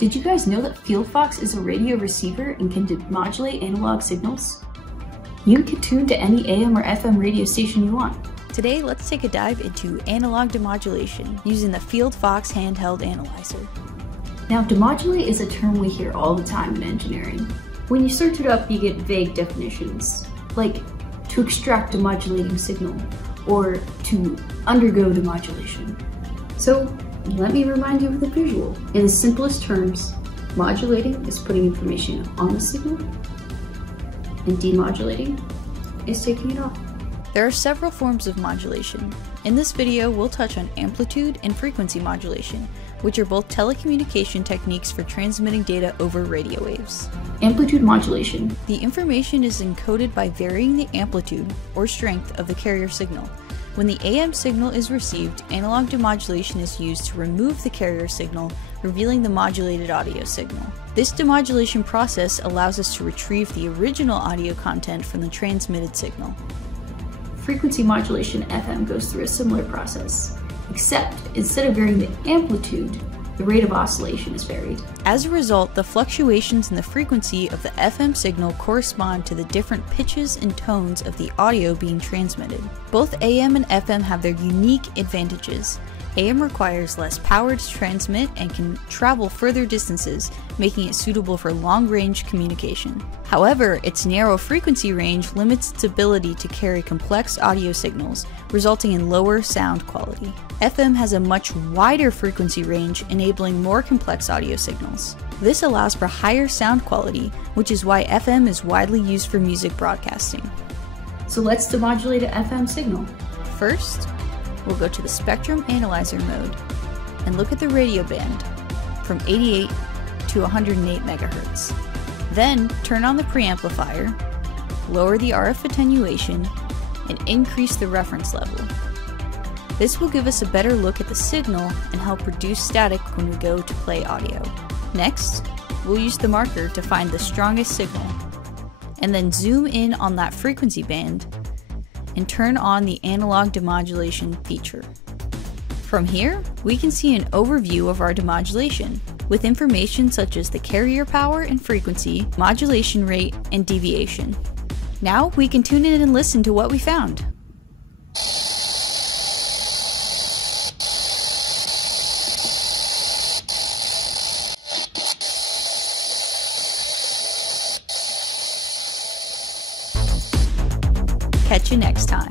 Did you guys know that FieldFox is a radio receiver and can demodulate analog signals? You can tune to any AM or FM radio station you want. Today, let's take a dive into analog demodulation using the FieldFox handheld analyzer. Now, demodulate is a term we hear all the time in engineering. When you search it up, you get vague definitions, like to extract a modulating signal or to undergo demodulation. So, let me remind you of the visual. In the simplest terms, modulating is putting information on the signal, and demodulating is taking it off. There are several forms of modulation. In this video, we'll touch on amplitude and frequency modulation, which are both telecommunication techniques for transmitting data over radio waves. Amplitude modulation. The information is encoded by varying the amplitude or strength of the carrier signal. When the AM signal is received, analog demodulation is used to remove the carrier signal, revealing the modulated audio signal. This demodulation process allows us to retrieve the original audio content from the transmitted signal. Frequency modulation FM goes through a similar process, except instead of varying the amplitude, the rate of oscillation is varied. As a result, the fluctuations in the frequency of the FM signal correspond to the different pitches and tones of the audio being transmitted. Both AM and FM have their unique advantages. AM requires less power to transmit and can travel further distances, making it suitable for long-range communication. However, its narrow frequency range limits its ability to carry complex audio signals, resulting in lower sound quality. FM has a much wider frequency range, enabling more complex audio signals. This allows for higher sound quality, which is why FM is widely used for music broadcasting. So let's demodulate an FM signal. First, we'll go to the spectrum analyzer mode and look at the radio band from 88 to 108 MHz. Then turn on the preamplifier, lower the RF attenuation, and increase the reference level. This will give us a better look at the signal and help reduce static when we go to play audio. Next, we'll use the marker to find the strongest signal, and then zoom in on that frequency band and turn on the analog demodulation feature. From here, we can see an overview of our demodulation, with information such as the carrier power and frequency, modulation rate, and deviation. Now we can tune in and listen to what we found. Catch you next time.